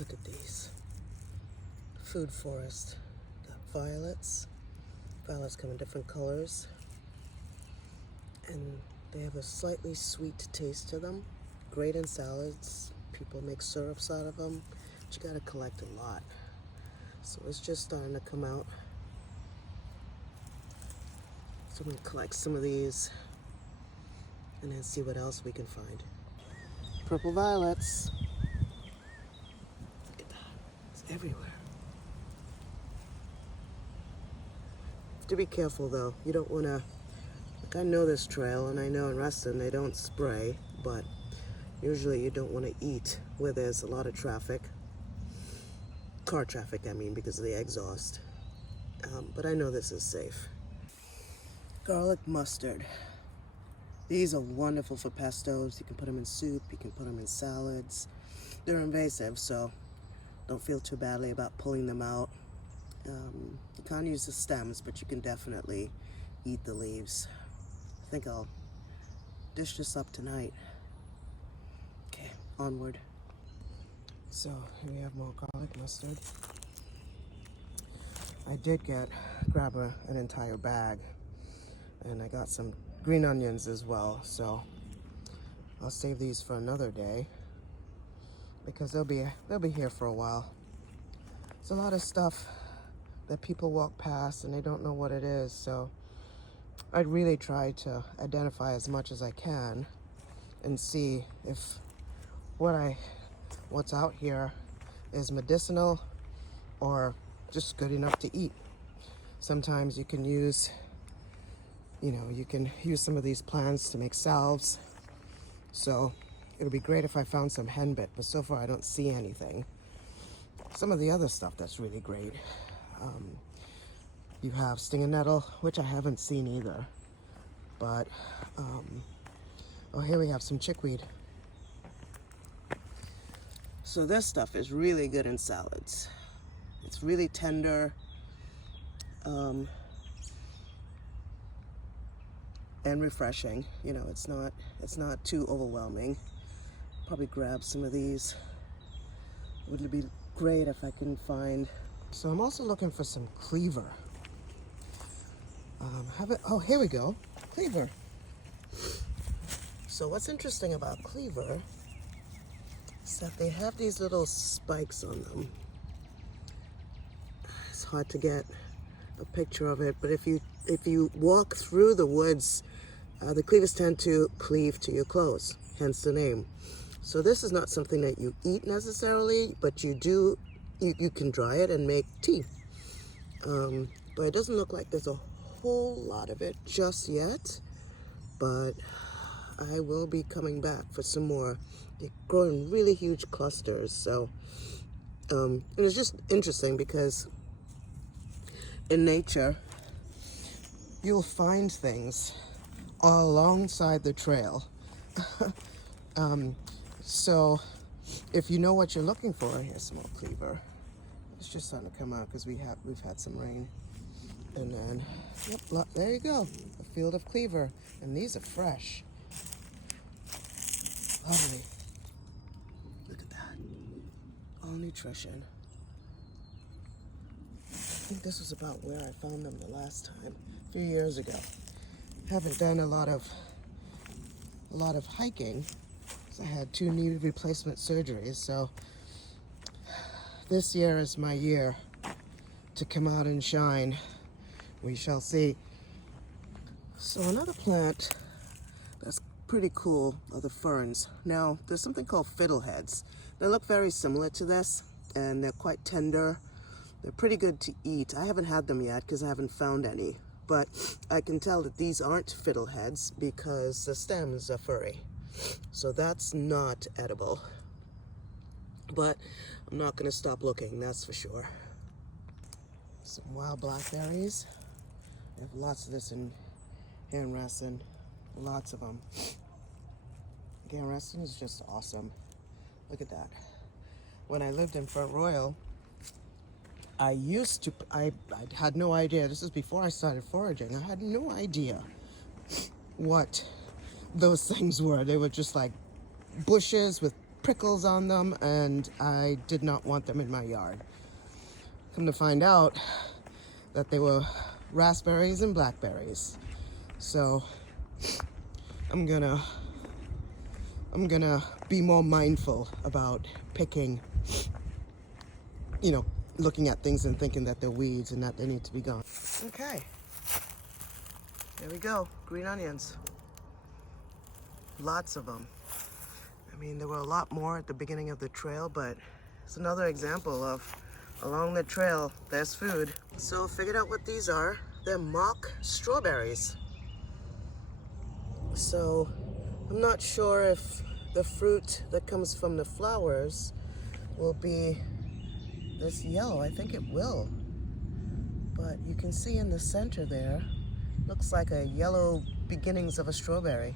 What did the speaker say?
Look at these. Food Forest. Got violets. Violets come in different colors. And they have a slightly sweet taste to them. Great in salads. People make syrups out of them. But you gotta collect a lot. So it's just starting to come out. So I'm gonna collect some of these and then see what else we can find. Purple violets. Look at that. It's everywhere. Have to be careful though. You don't wanna, like, I know this trail and I know in Reston they don't spray, but usually you don't wanna eat where there's a lot of traffic. Car traffic, I mean, because of the exhaust. But I know this is safe. Garlic mustard. These are wonderful for pestos. You can put them in soup, you can put them in salads. They're invasive, so don't feel too badly about pulling them out. You can't use the stems, but you can definitely eat the leaves. I think I'll dish this up tonight. Okay, onward. So here we have more garlic mustard. I did grab an entire bag, and I got some green onions as well, so I'll save these for another day because they'll be here for a while. It's a lot of stuff that people walk past and they don't know what it is, so I'd really try to identify as much as I can and see if what's out here is medicinal or just good enough to eat. Sometimes you can use some of these plants to make salves. So it'll be great if I found some henbit, but so far I don't see anything. Some of the other stuff that's really great. You have stinging nettle, which I haven't seen either. But, oh, here we have some chickweed. So this stuff is really good in salads. It's really tender. And refreshing. You know, it's not too overwhelming. Probably grab some of these. Would it be great if I can find. So I'm also looking for some cleaver. Oh, here we go. Cleaver. So what's interesting about cleaver is that they have these little spikes on them. It's hard to get a picture of it, but if you walk through the woods, the cleavers tend to cleave to your clothes, hence the name. So this is not something that you eat necessarily, but you can dry it and make tea. But it doesn't look like there's a whole lot of it just yet, but I will be coming back for some more. They grow in really huge clusters, so and it's just interesting because in nature you'll find things all alongside the trail. So if you know what you're looking for, here's some more cleaver. It's just starting to come out because we've had some rain. And then, yep, look, there you go, a field of cleaver. And these are fresh. Lovely. Look at that. All nutrition. I think this was about where I found them the last time, a few years ago. Haven't done a lot of hiking, because I had 2 knee replacement surgeries, so this year is my year to come out and shine. We shall see. So another plant that's pretty cool are the ferns. Now, there's something called fiddleheads. They look very similar to this, and they're quite tender. They're pretty good to eat. I haven't had them yet because I haven't found any, but I can tell that these aren't fiddleheads because the stems are furry. So that's not edible. But I'm not going to stop looking, that's for sure. Some wild blackberries. I have lots of this here in Reston. Lots of them. Again, Reston is just awesome. Look at that. When I lived in Front Royal, I had no idea. This is before I started foraging. I had no idea what those things were. They were just like bushes with prickles on them, and I did not want them in my yard. Come to find out that they were raspberries and blackberries. So I'm gonna be more mindful about picking, looking at things and thinking that they're weeds and that they need to be gone. Okay, there we go, green onions. Lots of them. I mean, there were a lot more at the beginning of the trail, but it's another example of along the trail, there's food. So figured out what these are. They're mock strawberries. So I'm not sure if the fruit that comes from the flowers will be this yellow. I think it will. But you can see in the center there, looks like a yellow beginnings of a strawberry.